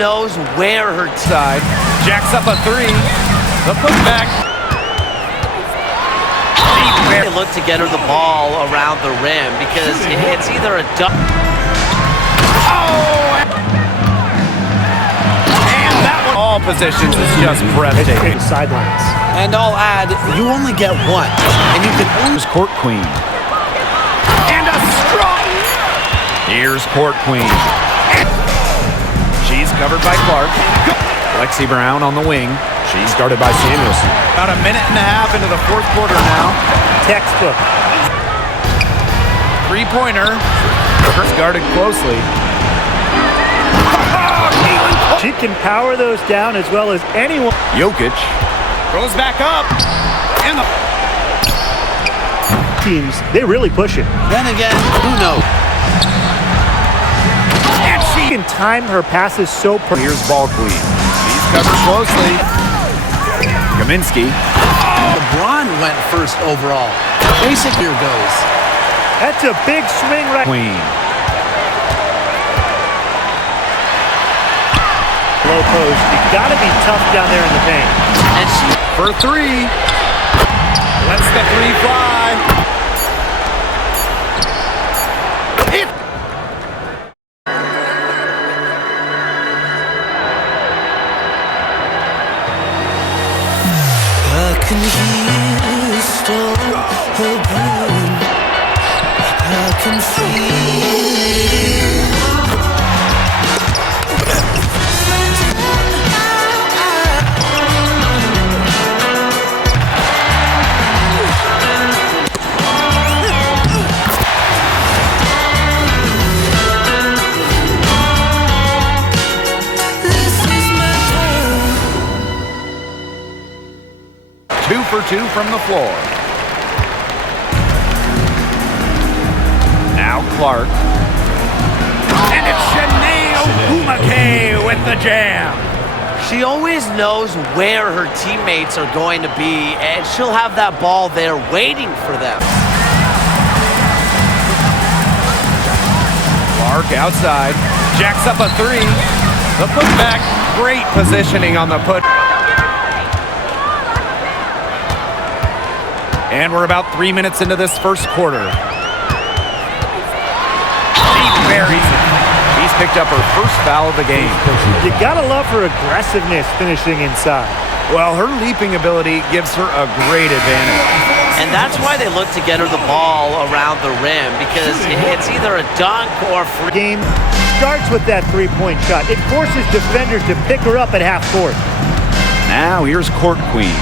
knows where her side. Jacks up a three. The putback. They look to get her the ball around the rim because it's either a dunk. Oh! And that one. All positions is just breathtaking. Sidelines. And I'll add, you only get one. And you can Here's Court Queen. And a strong. Here's Court Queen. She's covered by Clark. Lexi Brown on the wing. She's guarded by Samuelson. About a minute and a half into the fourth quarter now. Textbook. Three-pointer. Guarded closely. She can power those down as well as anyone. Jokic goes back up. And the teams, they really push it. Then again, who knows? And she can time her passes so perfectly. Here's Ball Queen. She's covered closely. Kaminsky. LeBron went first overall. Basic here goes. That's a big swing right. Queen. Low post. You gotta be tough down there in the paint. And she For three. Lets the three fly. Hit. I can hear the storm brewing. I can feel. 2 for 2 from the floor. Now Clark. And it's Shanae Ogwumike with the jam. She always knows where her teammates are going to be, and she'll have that ball there waiting for them. Clark outside. Jacks up a three. The putback. Great positioning on the put. And we're about 3 minutes into this first quarter. She buries it. She's picked up her first foul of the game. You gotta love her aggressiveness finishing inside. Well, her leaping ability gives her a great advantage. And that's why they look to get her the ball around the rim, because it's either a dunk or free. Game starts with that three-point shot. It forces defenders to pick her up at half court. Now here's Court Queen.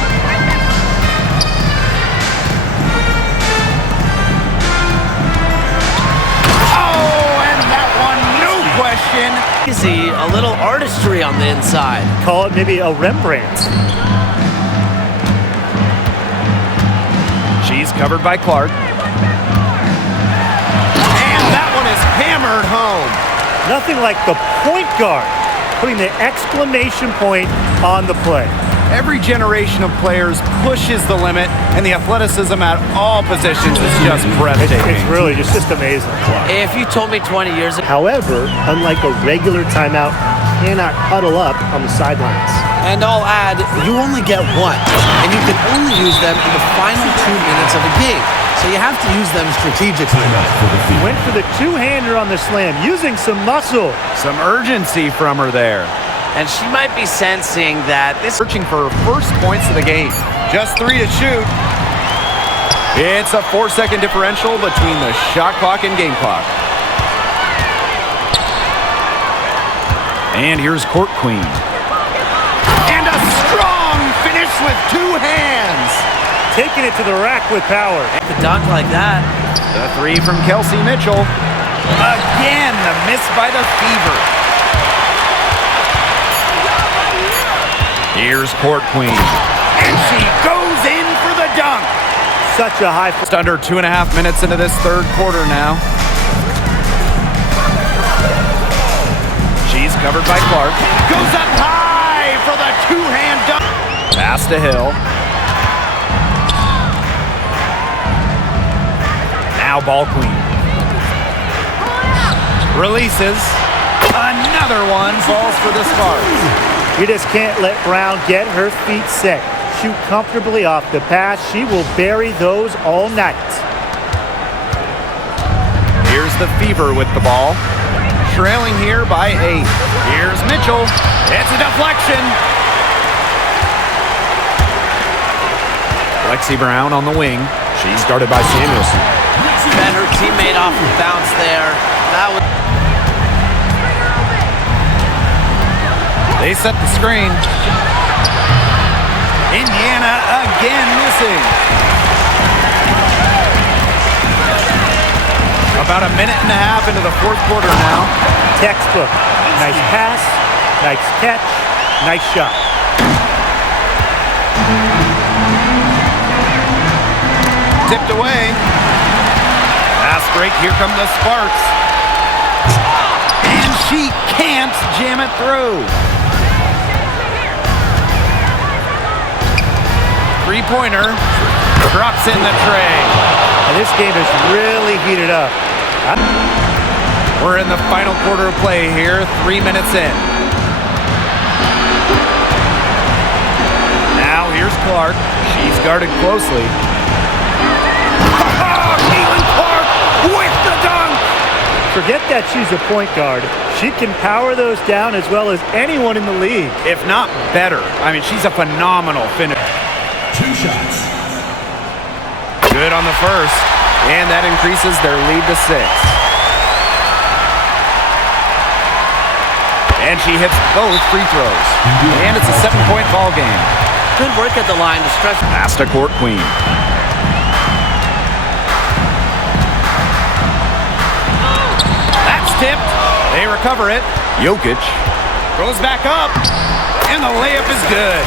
Easy, a little artistry on the inside. Call it maybe a Rembrandt. She's covered by Clark. And that one is hammered home. Nothing like the point guard putting the exclamation point on the play. Every generation of players pushes the limit, and the athleticism at all positions is just breathtaking. It's really just amazing. If you told me 20 years ago. However, unlike a regular timeout, you cannot huddle up on the sidelines. And I'll add, you only get one, and you can only use them in the final 2 minutes of a game. So you have to use them strategically. Went for the two-hander on the slam, using some muscle. Some urgency from her there. And she might be sensing that this. Searching for her first points of the game. Just 3 to shoot. It's a 4-second differential between the shot clock and game clock. And here's Court Queen. And a strong finish with 2 hands. Taking it to the rack with power. The dunk like that. The three from Kelsey Mitchell. Again, the miss by the Fever. Here's Court Queen. And she goes in for the dunk. Such a high. Just under 2.5 minutes into this third quarter now. She's covered by Clark. Goes up high for the two-hand dunk. Pass to Hill. Now Ball Queen. Releases. Another Another one falls for the Sparks. You just can't let Brown get her feet set. Shoot comfortably off the pass. She will bury those all night. Here's the Fever with the ball. Trailing here by 8. Here's Mitchell. It's a deflection. Lexi Brown on the wing. She's guarded by Samuelson. Fed her teammate off the bounce there. That was... They set the screen. Indiana again missing. About a minute and a half into the fourth quarter now. Textbook. Nice pass, nice catch, nice shot. Tipped away. Pass break. Here come the Sparks. And she can't jam it through. Three-pointer. Drops in the tray. And this game is really heated up. We're in the final quarter of play here. 3 minutes in. Now here's Clark. She's guarded closely. Caitlin Clark with the dunk. Forget that she's a point guard. She can power those down as well as anyone in the league. If not better. I mean, she's a phenomenal finisher. 2 shots. Good on the first. And that increases their lead to 6. And she hits both free throws. And it's a 7-point ball game. Good work at the line to stretch. Pass to Court Queen. That's tipped. They recover it. Jokic goes back up. And the layup is good.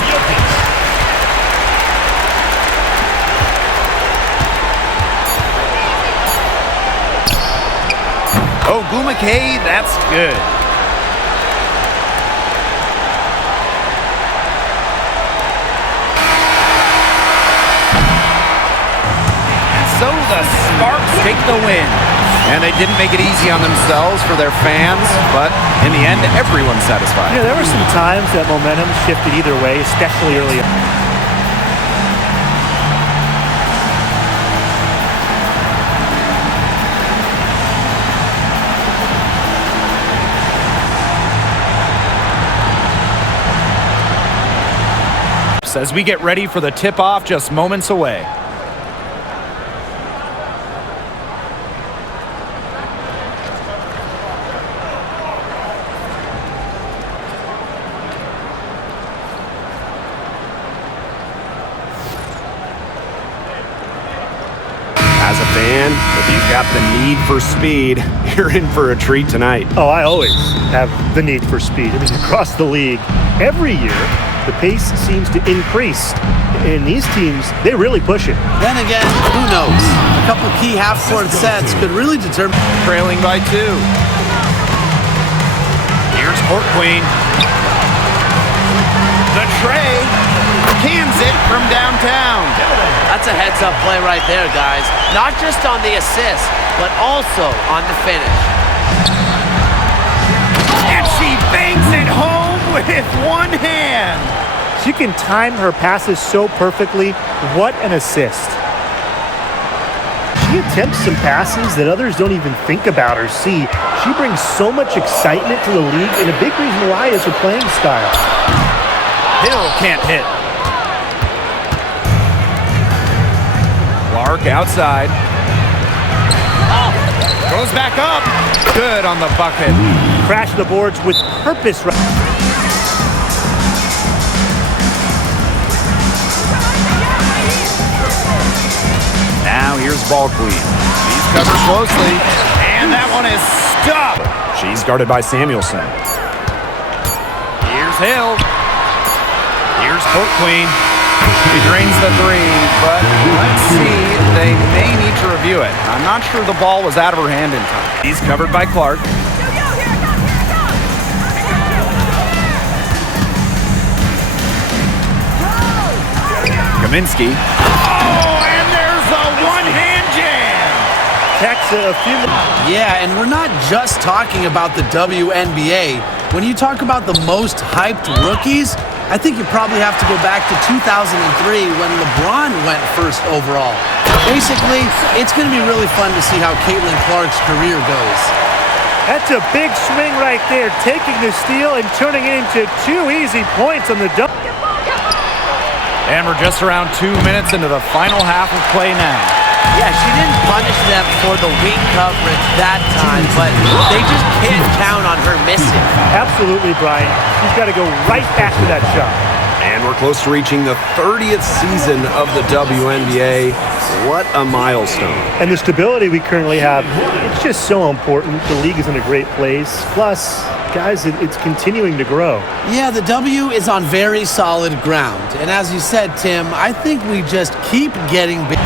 Oh, Gumake, that's good. So the Sparks take the win. And they didn't make it easy on themselves for their fans, but in the end, everyone's satisfied. You know, there were some times that momentum shifted either way, especially early on. As we get ready for the tip-off just moments away. As a fan, if you've got the need for speed, you're in for a treat tonight. Oh, I always have the need for speed. I mean, across the league, every year, the pace seems to increase. And these teams, they really push it. Then again, who knows? A couple key half-court sets could really determine. Trailing by 2. Here's Court Queen. The tray cans it from downtown. That's a heads-up play right there, guys. Not just on the assist, but also on the finish. And she bangs it home with one hand. She can time her passes so perfectly. What an assist. She attempts some passes that others don't even think about or see. She brings so much excitement to the league, and a big reason why is her playing style. Hill can't hit. Clark outside. Goes back up. Good on the bucket. Crash the boards with purpose. Now here's Ball Queen. She's covered closely. And that one is stopped. She's guarded by Samuelson. Here's Hill. Here's Court Queen. She drains the 3, but let's see. They may need to review it. I'm not sure the ball was out of her hand in time. He's covered by Clark. Kaminsky. Oh, and there's a one-hand jam. Texas, a few. Yeah, and we're not just talking about the WNBA. When you talk about the most hyped rookies, I think you probably have to go back to 2003 when LeBron went first overall. Basically, it's going to be really fun to see how Caitlin Clark's career goes. That's a big swing right there, taking the steal and turning it into 2 easy points on the double. And we're just around 2 minutes into the final half of play now. Yeah, she didn't punish them for the weak coverage that time, but they just can't count on her missing. Absolutely, Brian. She's got to go right after that shot. And we're close to reaching the 30th season of the WNBA. What a milestone. And the stability we currently have, it's just so important. The league is in a great place. Plus, guys, it's continuing to grow. Yeah, the W is on very solid ground. And as you said, Tim, I think we just keep getting big.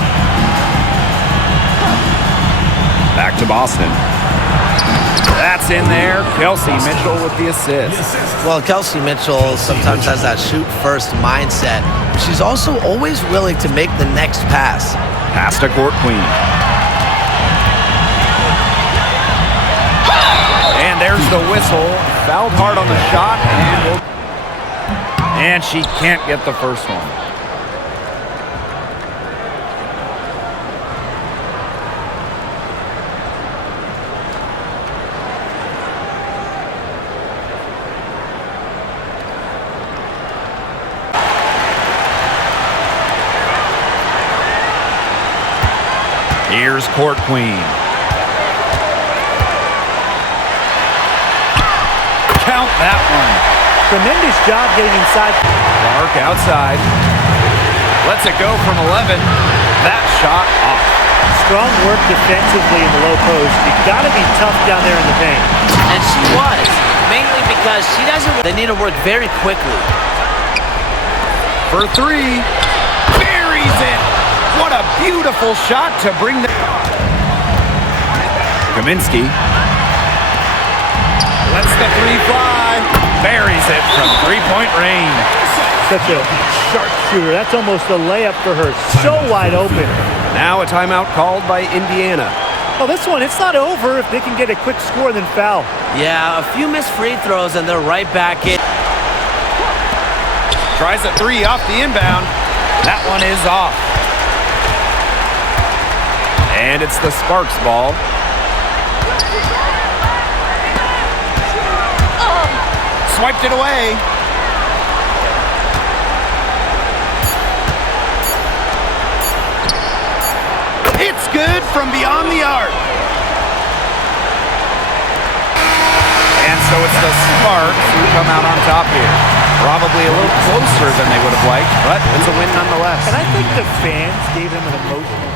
Back to Boston. That's in there. Kelsey Mitchell with the assist. Well, Kelsey Mitchell sometimes has that shoot-first mindset. She's also always willing to make the next pass. Pass to Court Queen. And there's the whistle. Fouled hard on the shot. And she can't get the first one. Here's Court Queen. Count that one. Tremendous job getting inside. Clark outside. Lets it go from 11. That shot off. Strong work defensively in the low post. You've got to be tough down there in the paint. And she was, mainly because she doesn't. They need to work very quickly. For three. Buries it. What a beautiful shot to bring the... Kaminsky. Lets the three fly. Buries it from three-point range. Such a sharp shooter. That's almost a layup for her. So wide open. Now a timeout called by Indiana. Oh, this one, it's not over if they can get a quick score and then foul. Yeah, a few missed free throws and they're right back in. Tries a three off the inbound. That one is off. And it's the Sparks ball. Swiped it away. It's good from beyond the arc. And so it's the Sparks who come out on top here. Probably a little closer than they would have liked, but it's a win nonetheless. And I think the fans gave them an emotional